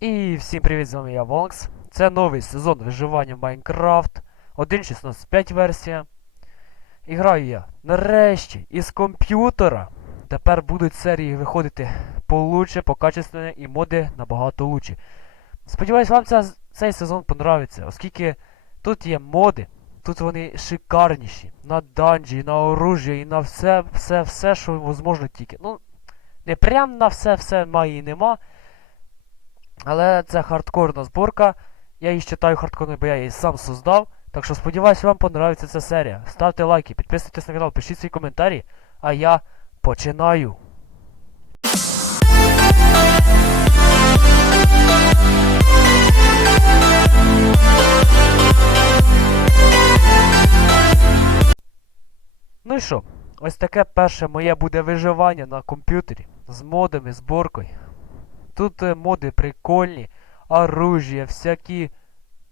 І всім привіт, з вами я Вонкс. Це новий сезон виживання в Майнкрафт. 1.16.5 версія. І граю я нарешті із комп'ютера. Тепер будуть серії виходити получше, покачественне і моди набагато лучше. Сподіваюсь, вам ця, цей сезон понравиться, оскільки тут є моди, тут вони шикарніші. На данжі, на оружжя і на все, все, все, що можливо тільки. Ну, не прям на все, все має і нема. Але це хардкорна зборка. Я її вважаю хардкорною, бо я її сам создав. Так що сподіваюся, вам понравиться ця серія. Ставте лайки, підписуйтесь на канал, пишіть свої коментарі. А я починаю. Ну і що? Ось таке перше моє буде виживання на комп'ютері з модами, зборкою. Тут е, моди прикольні, оружие, всякі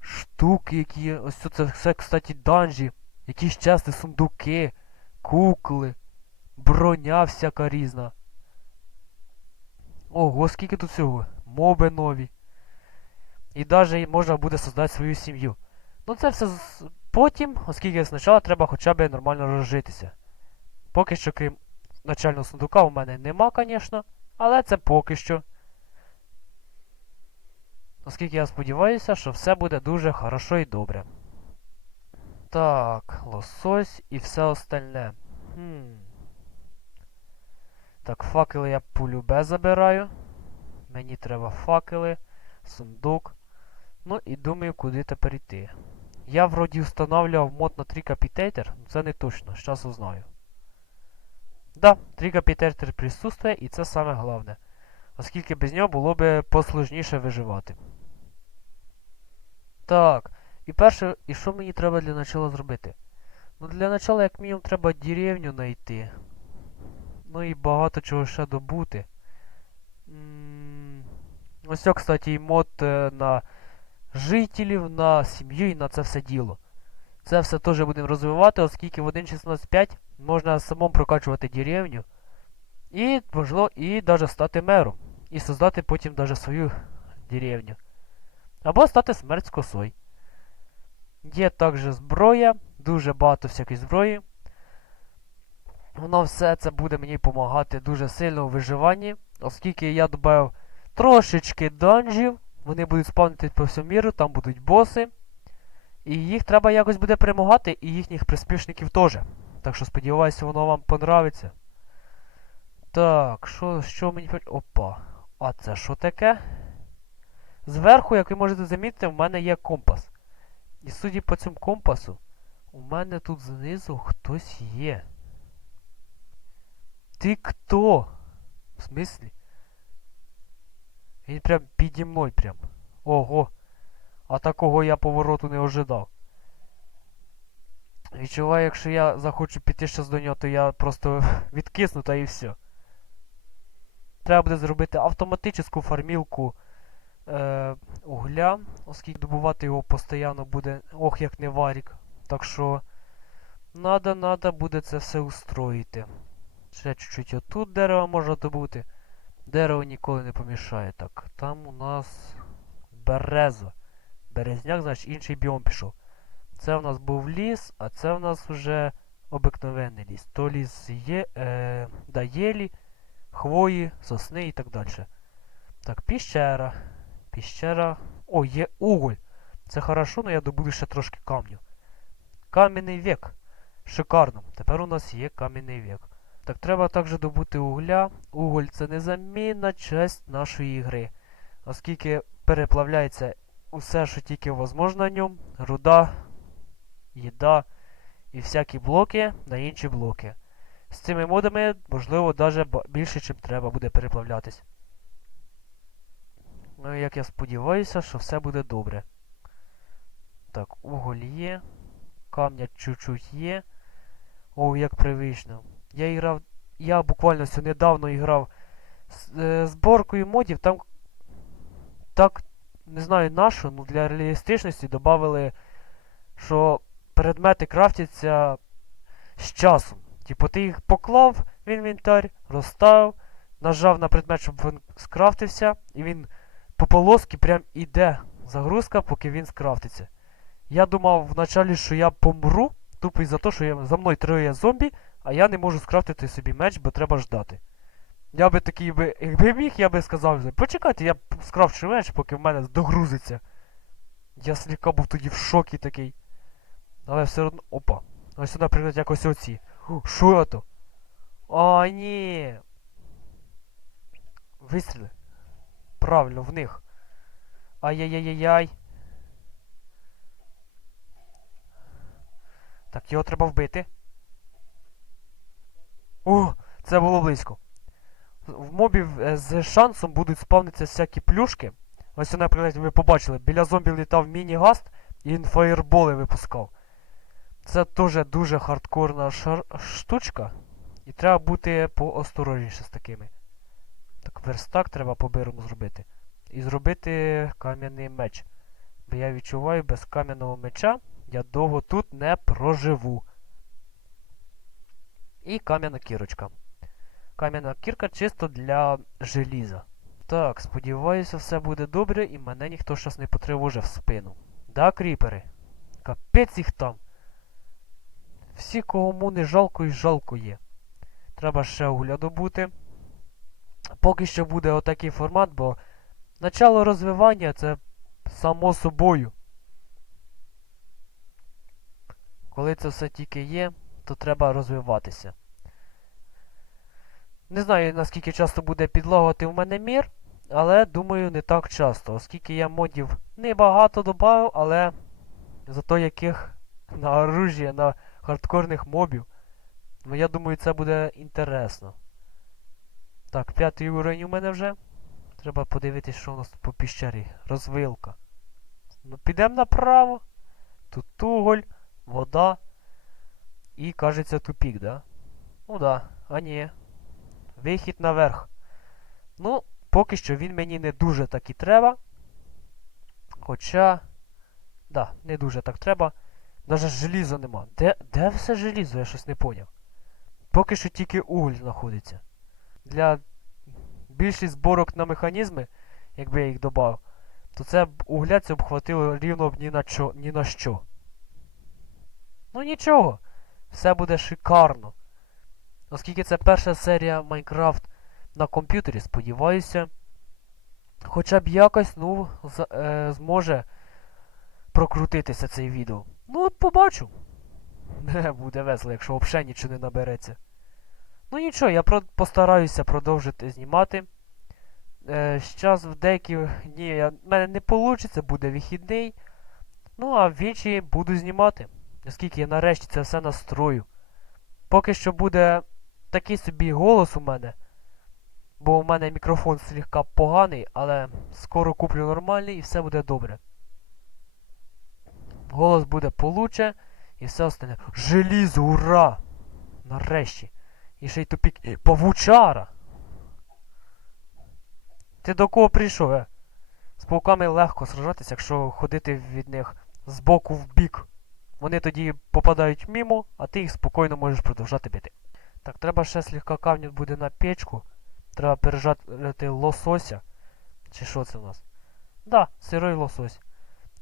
штуки, які. Ось тут це все, кстати, данжі, якісь часті сундуки, кукли, броня всяка різна. Ого, скільки тут всього. Моби нові. І навіть можна буде создати свою сім'ю. Ну це все потім, оскільки спочатку треба хоча б нормально розжитися. Поки що, крім начального сундука, у мене нема, звісно, але це поки що. Оскільки я сподіваюся, що все буде дуже хорошо і добре. Так, лосось і все остальне. Хм. Так, факели я полюбе забираю. Мені треба факели, сундук. Ну і думаю, куди тепер йти. Я вроді встановлював мод на Трікапітейтер, це не точно, зараз узнаю. Да, Трікапітейтер присутствує і це саме головне. Оскільки без нього було би посложніше виживати. Так, і перше, і що мені треба для начала зробити? Ну, для начала, як мінімум, треба деревню знайти. Ну і багато чого ще добути. М, Ось, це, кстати, і мод е, на жителів, на сім'ю і на це все діло. Це все теж будемо розвивати, оскільки в 1.16.5 можна самому прокачувати деревню. І, можливо, і навіть стати мером. І создати потім навіть свою деревню. Або стати смерть з косой. Є також зброя, дуже багато всякої зброї. Воно все це буде мені допомагати дуже сильно у виживанні, оскільки я додав трошечки данжів, вони будуть спавнити по всьому міру, там будуть боси. І їх треба якось буде перемагати, і їхніх приспішників теж. Так що сподіваюся, воно вам понравиться. Так, що, що мені. Опа. А це що таке? Зверху, як ви можете замітити, в мене є компас. І судя по цьому компасу, у мене тут знизу хтось є. Ти хто? В смислі? Він прям піді мною прям. Ого. А такого я повороту не ожидав. Відчуваю, якщо я захочу піти щас до нього, то я просто відкисну та і все. Треба буде зробити автоматичну фармілку е, угля, оскільки добувати його постійно буде ох як не варік. Так що надо, надо буде це все устроїти. Ще чуть-чуть отут дерево можна добути. Дерево ніколи не помішає. Так, там у нас береза. Березняк, значить інший біом пішов. Це у нас був ліс, а це у нас вже обикновенний ліс. То ліс є, е, да, єлі, хвої, сосни і так далі. Так, піщера. Піщера. О, є уголь. Це хорошо, але я добуду ще трошки камню. Кам'яний вік. Шикарно. Тепер у нас є кам'яний вік. Так, треба також добути угля. Уголь це незамінна часть нашої гри. Оскільки переплавляється усе, що тільки можливо на ньому. Руда, їда і всякі блоки на інші блоки. З цими модами, можливо, навіть більше, чим треба буде переплавлятись. Ну, як я сподіваюся, що все буде добре. Так, уголь є. Камня чуть-чуть є. О, як привично. Я грав. Я буквально все недавно грав з е, зборкою модів. Там так, не знаю нашу, ну для реалістичності додали, що предмети крафтяться з часом. Типу, ти їх поклав в інвентар, розставив, нажав на предмет, щоб він скрафтився, і він по полоски прям іде загрузка, поки він скрафтиться. Я думав вначалі, що я помру, тупо із-за того, що я, за мною троє зомбі, а я не можу скрафтити собі меч, бо треба ждати. Я би такий би, якби міг, я би сказав, почекайте, я скрафчу меч, поки в мене догрузиться. Я слегка був тоді в шокі такий. Але все одно. Опа. Ось наприклад, якось оці. Що то? А, ні. Вистріли. Правильно, в них. Ай-яй-яй-яй-яй. Так, його треба вбити. О, це було близько. В мобів е, з шансом будуть спавнитися всякі плюшки. Ось, наприклад, ви побачили, біля зомбі літав міні-гаст і він фаєрболи випускав. Це теж дуже хардкорна штучка. І треба бути поосторожніше з такими. Так, верстак треба по бирому зробити. І зробити кам'яний меч. Бо я відчуваю, без кам'яного меча я довго тут не проживу. І кам'яна кірочка. Кам'яна кірка чисто для желіза. Так, сподіваюся, все буде добре і мене ніхто щас не потривожив в спину. Да, кріпери? Капець їх там. Всі, кому не жалко і жалко є. Треба ще угля добути. Поки що буде отакий формат, бо начало розвивання це само собою. Коли це все тільки є, то треба розвиватися. Не знаю, наскільки часто буде підлагувати в мене мір, але думаю, не так часто, оскільки я модів небагато додав, але зато яких на оружие, на хардкорних мобів. Ну я думаю, це буде інтересно. Так, п'ятий уровень у мене вже. Треба подивитись, що у нас по піщері. Розвилка. Ну, підемо направо. Тут уголь, вода. І кажеться тупік, да? Ну да, а ні. Вихід наверх. Ну, поки що він мені не дуже так і треба. Хоча. Да, не дуже так треба. Даже желіза нема. Де, де все желізо? Я щось не поняв. Поки що тільки уголь знаходиться. Для більшість зборок на механізми, якби я їх додав, то це б угля це б хватило рівно б ні на, чо, ні на що. Ну нічого. Все буде шикарно. Оскільки це перша серія Майнкрафт на комп'ютері, сподіваюся, хоча б якось, ну, з, е, зможе прокрутитися цей відео. Ну, от побачу. Не буде весело, якщо взагалі нічого не набереться. Ну нічого, я про постараюся продовжити знімати. Е, Щас в деякі дні я, в мене не вийде, буде вихідний. Ну, а в інші буду знімати. Оскільки я нарешті це все настрою. Поки що буде такий собі голос у мене. Бо у мене мікрофон слегка поганий, але скоро куплю нормальний і все буде добре. Голос буде получше і все остальне. Желізо, ура! Нарешті. І ще й тупік. Павучара! Ти до кого прийшов, е? З пауками легко сражатися, якщо ходити від них з боку в бік. Вони тоді попадають мімо, а ти їх спокійно можеш продовжати бити. Так, треба ще слегка камню буде на печку. Треба пережати лосося. Чи що це у нас? Да, сирий лосось.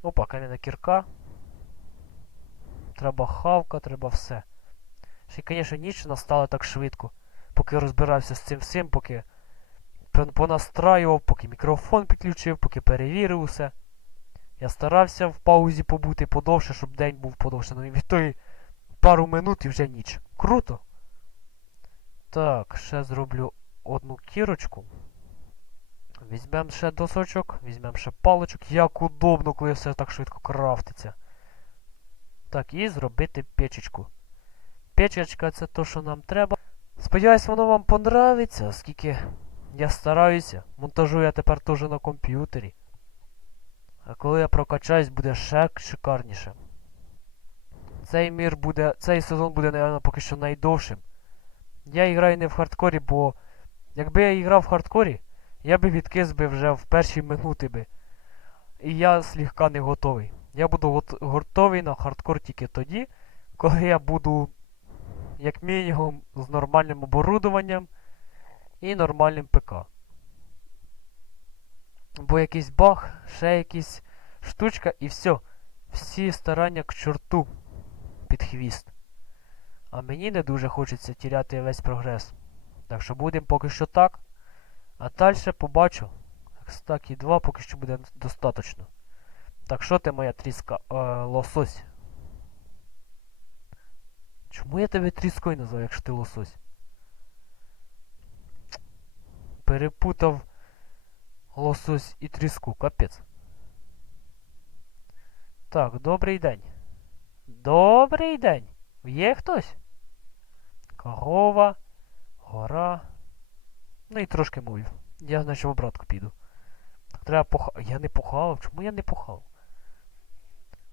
Опа, кам'яна кірка. Треба хавка, треба все. Ще, звісно, ніч настала так швидко. Поки розбирався з цим всім, поки понастраював, поки мікрофон підключив, поки перевірив усе. Я старався в паузі побути подовше, щоб день був подовше. Ну і від тої пару минут і вже ніч. Круто! Так, ще зроблю одну кірочку. Візьмемо ще досочок, візьмемо ще паличок. Як удобно, коли все так швидко крафтиться. Так, і зробити печечку. Печечка це то, що нам треба. Сподіваюсь, воно вам понравиться, оскільки я стараюся. Монтажу я тепер теж на комп'ютері. А коли я прокачаюсь, буде ще шикарніше. Цей мір буде. Цей сезон буде, мабуть, поки що найдовшим. Я граю не в хардкорі, бо якби я грав в хардкорі, я би відкис би вже в перші минути би. І я слегка не готовий. Я буду готовий на хардкор тільки тоді, коли я буду, як мінімум, з нормальним оборудованням і нормальним ПК. Бо якийсь баг, ще якась штучка і все. Всі старання к чорту під хвіст. А мені не дуже хочеться тіряти весь прогрес. Так що будемо поки що так. А далі побачу. Так і 2 поки що буде достатньо. Так що ти моя тріска е, лосось? Чому я тебе тріскою назвав, якщо ти лосось? Перепутав лосось і тріску, капець. Так, добрий день. Добрий день. Є хтось? Корова, гора. Ну і трошки мовів. Я, значить, в обратку піду. Треба поха... Я не похавав. Чому я не похавав?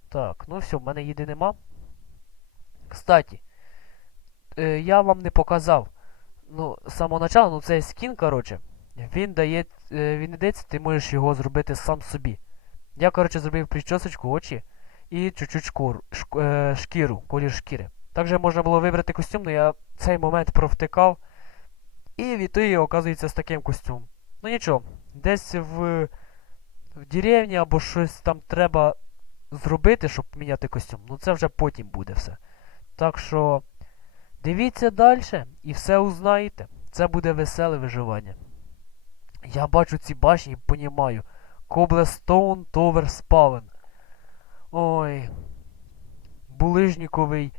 Так, ну все, в мене їди нема. Кстати, е, я вам не показав. Ну, з самого начала, ну цей скін, коротше, він дає. Е, він не дається, ти можеш його зробити сам собі. Я, коротше, зробив причосочку, очі і чуть-чуть шкуру, шк, е, шкіру, колір шкіри. Також можна було вибрати костюм, але я цей момент провтикав. І відтоді, оказується, з таким костюмом. Ну нічого, десь в, в деревні або щось там треба зробити, щоб міняти костюм. Ну це вже потім буде все. Так що дивіться далі і все узнаєте. Це буде веселе виживання. Я бачу ці башні і понімаю. Коблестоун Товер Спавен. Ой. Булижніковий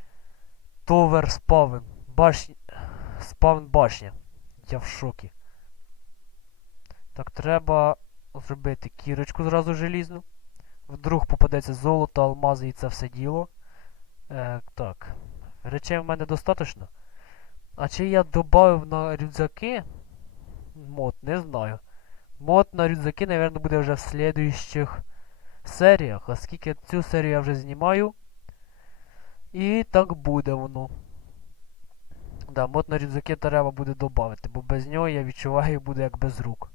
Товер Спавен. Башня. Спавн башня. Я в шокі. Так, треба зробити кірочку зразу желізну. Вдруг попадеться золото, алмази і це все діло. Е, так. Речей в мене достатньо. А чи я додав на рюкзаки? Мод, не знаю. Мод на рюкзаки, мабуть, буде вже в слідуючих серіях. Оскільки цю серію я вже знімаю. І так буде воно. Да, мод на рюкзаки треба буде додати, бо без нього я відчуваю буде як без рук.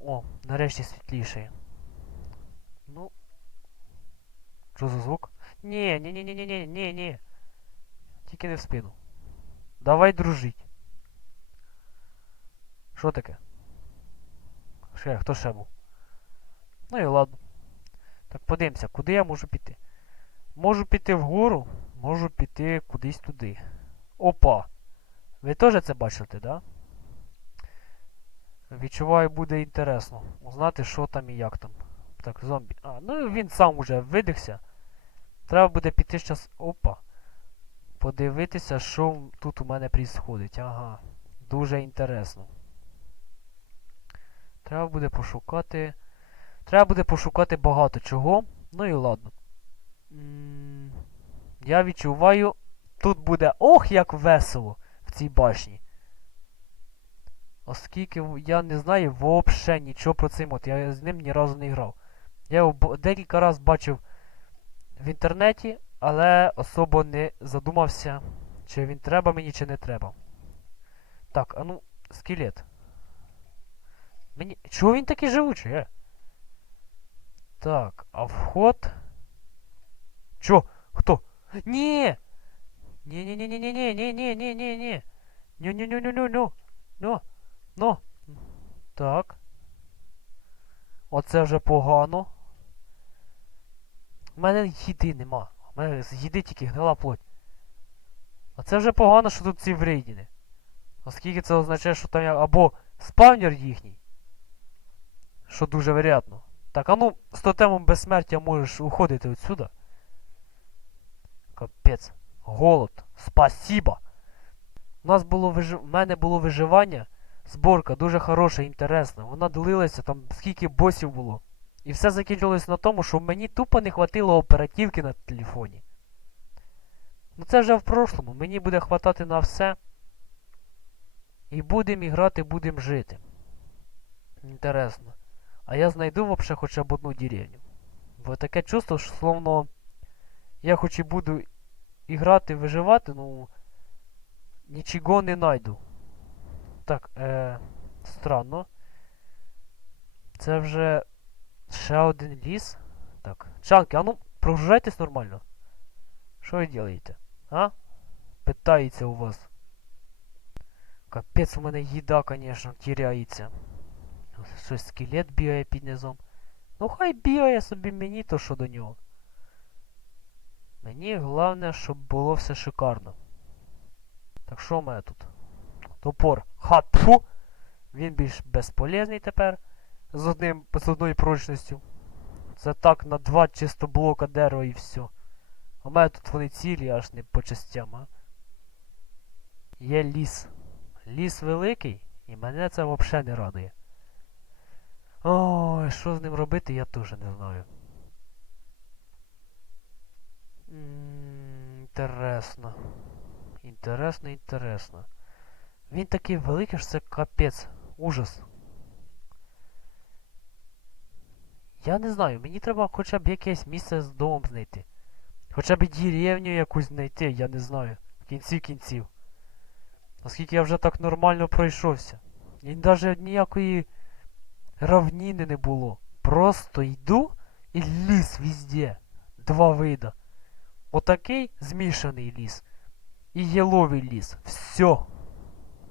О, нарешті світлішає. Ну. Що за звук? Ні, ні. Тільки не в спину. Давай дружить. Що таке? Ще, хто ще був? Ну і ладно. Так подивимося, куди я можу піти? Можу піти вгору, можу піти кудись туди. Опа! Ви теж це бачите, да? Відчуваю, буде інтересно. Узнати, що там і як там. Так, зомбі. А, ну він сам уже видихся. Треба буде піти зараз. Опа. Подивитися, що тут у мене происходить. Ага. Дуже інтересно. Треба буде пошукати. Треба буде пошукати багато чого. Ну і ладно. Я відчуваю. Тут буде ох, як весело в цій башні. Оскільки я не знаю взагалі нічого про цей мод. Я з ним ні разу не грав. Я його декілька разів бачив в інтернеті, але особо не задумався, чи він треба мені, чи не треба. Так, а ну, скелет. Мені. Чого він такий живучий, е? Так, а вход. Чо? Хто? Ні! ні ні ні ні ні ні ні ні ні ні ні ню ню ню ню ню ню Ну, ну. Так. Оце вже погано. У мене їди нема. У мене з їди тільки гнила плоть. А це вже погано, що тут ці врейдіни. Оскільки це означає, що там я або спавнер їхній. Що дуже вероятно. Так, а ну, з тотемом безсмертя можеш уходити отсюда. Капець. Голод. Спасіба. У нас було виж... У мене було виживання. Зборка дуже хороша, інтересна. Вона длилася, там скільки босів було. І все закінчилось на тому, що мені тупо не хватило оперативки на телефоні. Ну це вже в прошлому. Мені буде хватати на все. І будемо грати, будемо жити. Інтересно. А я знайду вообще хоча б одну деревню. Бо таке чувство, що словно я хоч і буду і грати, виживати, ну нічого не найду. Так, е, странно. Це вже ще один ліс. Так. Чанки, а ну прогружайтесь нормально. Що ви робите? А? Питається у вас. Капець у мене їда, звісно, тіряється. Щось скелет бігає під низом. Ну хай бігає собі мені, то що до нього. Мені головне, щоб було все шикарно. Так що в мене тут? Топор. Ха, тьфу! Він більш безполезний тепер. З одним з одною прочністю. Це так на два чисто блока дерева і все. У мене тут вони цілі, аж не по частям, а. Є ліс. Ліс великий, і мене це взагалі не радує. Ой, що з ним робити, я теж не знаю. Інтересно. Інтересно, інтересно. Він такий великий, що це капець. Ужас. Я не знаю, мені треба хоча б якесь місце з домом знайти. Хоча б деревню якусь знайти, я не знаю. В кінці кінців. Оскільки я вже так нормально пройшовся. І навіть ніякої равніни не було. Просто йду і ліс везде. Два вида. Отакий змішаний ліс. І єловий ліс. Все.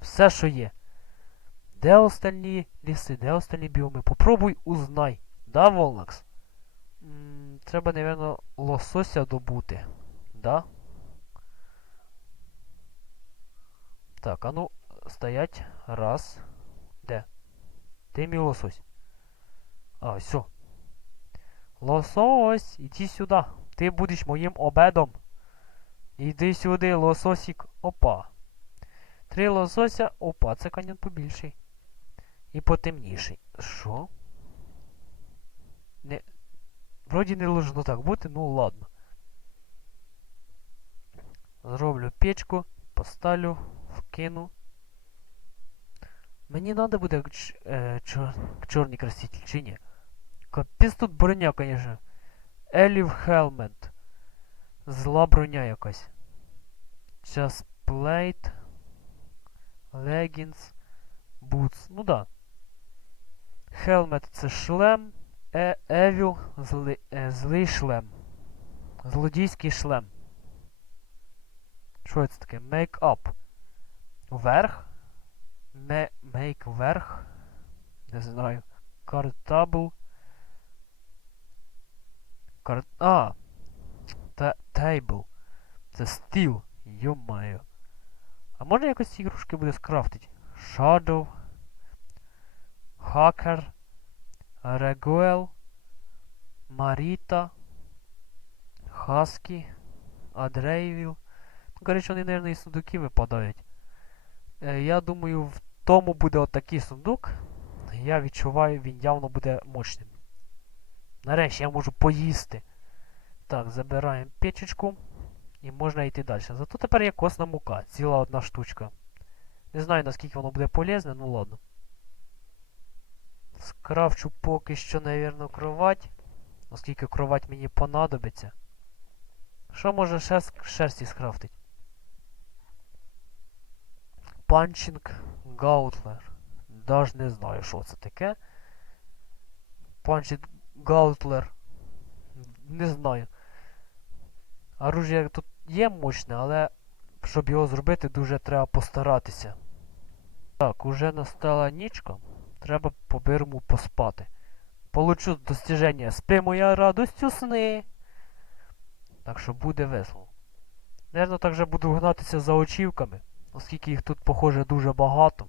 Все, що є. Де остальні ліси, де остальні біоми? Попробуй узнай. Да, Волнакс? М, Треба, напевно, лосося добути. Да? Так, а ну, стоять. Раз. Де? Де мій лосось? А, все. Лосось, іди сюди. Ти будеш моїм обедом. Іди сюди, лососик. Опа. Три лосося. Опа, це каньон побільший. І потемніший. Що? Не. Вроді не должно так бути, ну ладно. Зроблю печку, поставлю, вкину. Мені треба буде е, чор, чорний краситель, чи ні? Капець тут броня, конечно. Елів Хелмет. Зла броня якась. Час плейт. Легінс. Бутс. Ну да. Хелмет це шлем. Е, Евіл зли, е, злий шлем. Злодійський шлем. Що це таке? Make up. Вверх. Не make вверх. Не знаю. Картабл. Кар... А! Та тейбл. Це стіл. Йо-маю. А можна якось ці ігрушки буде скрафтити? Shadow. Hacker. Регуел. Маріта. Хаскі. Адрейвіл. Ну, коротше, вони, мабуть, із сундуків випадають. Е, я думаю, в тому буде отакий сундук. Я відчуваю, він явно буде мощним. Нарешті я можу поїсти. Так, забираємо печечку. І можна йти далі. Зато тепер є косна мука. Ціла одна штучка. Не знаю наскільки воно буде полезне, ну ладно. Скрафчу поки що, навірно, кровать. Оскільки кровать мені понадобиться. Що може з шерсті скрафтить? Панчинг Гаутлер. Даже не знаю, що це таке. Панчинг Гаутлер. Не знаю. Оружие тут є мощне, але щоб його зробити, дуже треба постаратися. Так, уже настала нічка. Треба по бирму поспати. Получу достіження. Спи моя радостю сни. Так що буде весело. Наверно, також буду гнатися за очівками, оскільки їх тут, похоже, дуже багато.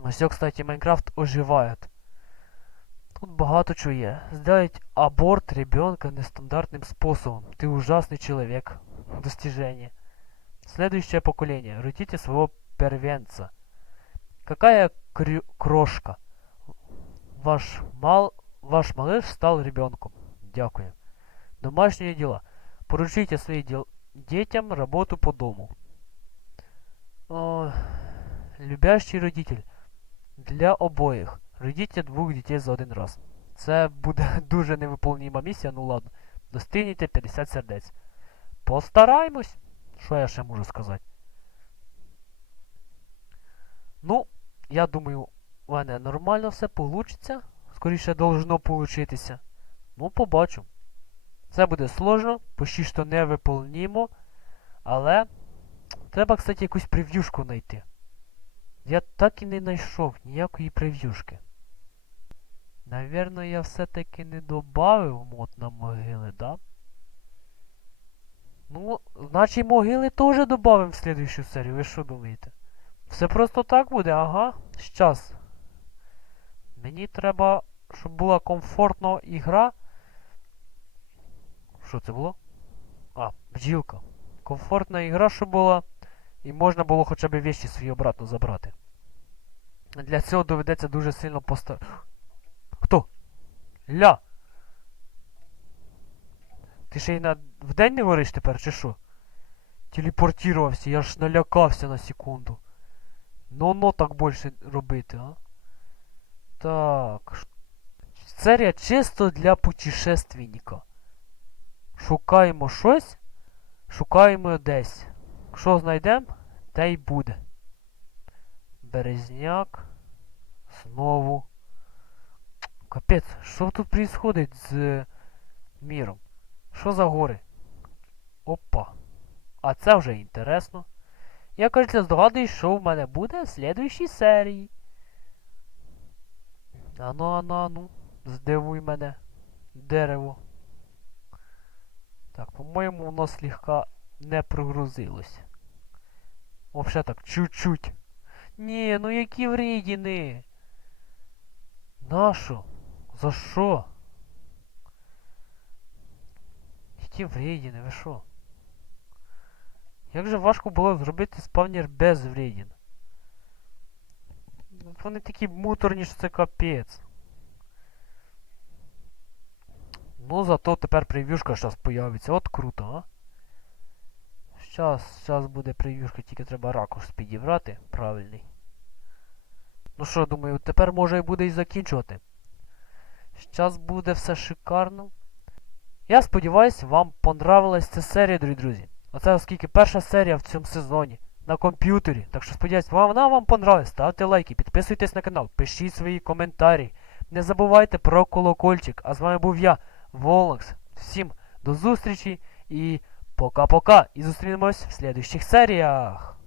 Ось, кстати, Майнкрафт оживає. Тут багато чого є. Сделать аборт ребенка нестандартным способом. Ты ужасный человек. Достижение. Следующее поколение. Родите своего первенца. Какая крю- крошка. Ваш, мал... Ваш малыш стал ребенком. Дякую. Домашние дела. Поручите своим дел... детям работу по дому. О, любящий родитель. Для обоїх. Родіть двох дітей за один раз. Це буде дуже невиповніма місія, ну ладно. Достигніть 50 сердець. Постараємось. Що я ще можу сказати? Ну, я думаю, у мене нормально все получиться. Скоріше должно получитися. Ну, побачу. Це буде сложно, почти що невиповнімо. Але треба, кстати, якусь прев'юшку знайти. Я так і не знайшов ніякої прев'юшки. Навірно, я все-таки не добавив мод на могили, да? Ну, значить могили теж добавимо в слідуючу серію, ви що думаєте? Все просто так буде, ага. Щас. Мені треба, щоб була комфортна ігра. Що це було? А, бджілка. Комфортна ігра, щоб була. І можна було хоча б вещі свої обратно забрати. Для цього доведеться дуже сильно поста... Хто? Ля! Ти ще й на... вдень не гориш тепер, чи що? Телепортувався, я ж налякався на секунду. Ну ну так більше робити, а? Так. Серія чисто для путешественника. Шукаємо щось. Шукаємо десь. Що знайдемо, те й буде. Березняк. Знову. Капець, що тут происходить з міром? Що за гори? Опа. А це вже інтересно. Я, кажеться, здогадуюсь, що в мене буде в слідуючій серії. Ану, ану, ану. Здивуй мене. Дерево. Так, по-моєму, воно слегка не прогрузилось. Вообще так, чуть-чуть. Ні, ну які вредіни. Нащо? За що? Які вредіни, ви що? Як же важко було зробити спавнер без вредін? Ну, Вони такі муторні, що це капець. Ну, зато тепер прев'юшка зараз появиться. От круто, а? Щас, щас буде прев'юшка, тільки треба ракурс підібрати правильний. Ну що, думаю, тепер може і буде і закінчувати. Щас буде все шикарно. Я сподіваюся, вам понравилась ця серія, дорогі друзі. Оце оскільки перша серія в цьому сезоні на комп'ютері. Так що сподіваюсь, вам, вона вам понравилась. Ставте лайки, підписуйтесь на канал, пишіть свої коментарі. Не забувайте про колокольчик. А з вами був я, Волокс. Всім до зустрічі і пока-пока. І зустрінемось в слідуючих серіях.